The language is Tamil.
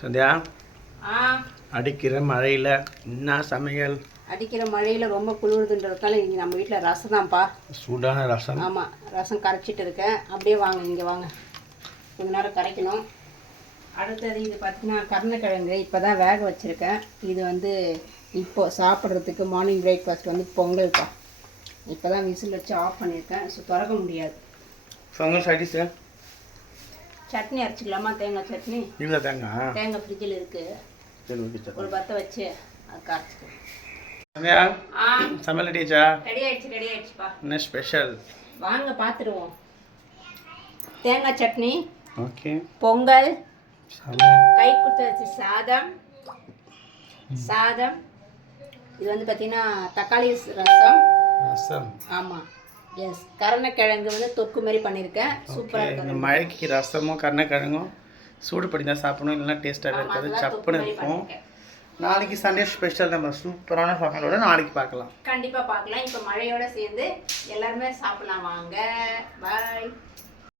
சந்தியா, ஆ அடிக்கிற மழையில் என்ன சமையல்? அடிக்கிற மழையில் ரொம்ப குளிருதுன்றதுனால இங்கே நம்ம வீட்டில் ரசம் தான்ப்பா. சூடான ரசம். ஆமாம், ரசம் கரைச்சிட்டு இருக்கேன். அப்படியே வாங்க, இங்கே வாங்க, கொஞ்ச நேரம் கரைக்கணும். அடுத்தது இது பார்த்தீங்கன்னா கருணக்கிழங்கு இப்போ தான் வேக வச்சுருக்கேன். இது வந்து இப்போது சாப்பிட்றதுக்கு மார்னிங் பிரேக்ஃபாஸ்ட் வந்து பொங்கல்ப்பா. இப்போ தான் விசில் வச்சு ஆஃப் பண்ணியிருக்கேன். ஸோ திறக்க முடியாது. பொங்கல் சைடிஸு சட்னி அரைச்சிக்கலாமா? தேங்காய் சட்னி இல்லை தேங்காய் தேங்காய் ஃப்ரிட்ஜில் இருக்குது. சரி, ஓகே சார். ஒரு பத்தை வச்சு அதுக்கு அரைச்சிக்கலாம். சந்தியா, ஆ சமையல் ரெடியாச்சா? ரெடி ஆயிடுச்சுப்பா. என்ன ஸ்பெஷல்? வாங்க பார்த்துடுவோம். தேங்காய் சட்னி, ஓகே, பொங்கல், சமையல், கை குத்து வச்சு சாதம். இது வந்து பார்த்தீங்கன்னா தக்காளி ரசம். ரசம். ஆமாம், எஸ். கருணக்கிழங்கு வந்து தொக்கு மாதிரி பண்ணியிருக்கேன். சூப்பராக இந்த இருக்கும். மழைக்கு ரசமும் கருணக்கிழங்கும் சூடு பண்ணி தான் சாப்பிடணும், இல்லைன்னா டேஸ்ட்டாகவே இருக்காது, சப்புன்னு இருக்கும். நாளைக்கு சண்டே ஸ்பெஷல் நம்ம சூப்பரான சமையலோட நாளைக்கு பார்க்கலாம். கண்டிப்பாக பார்க்கலாம். இப்போ மழையோட சேர்ந்து எல்லாருமே சாப்பிடலாம். வாங்க, பாய்.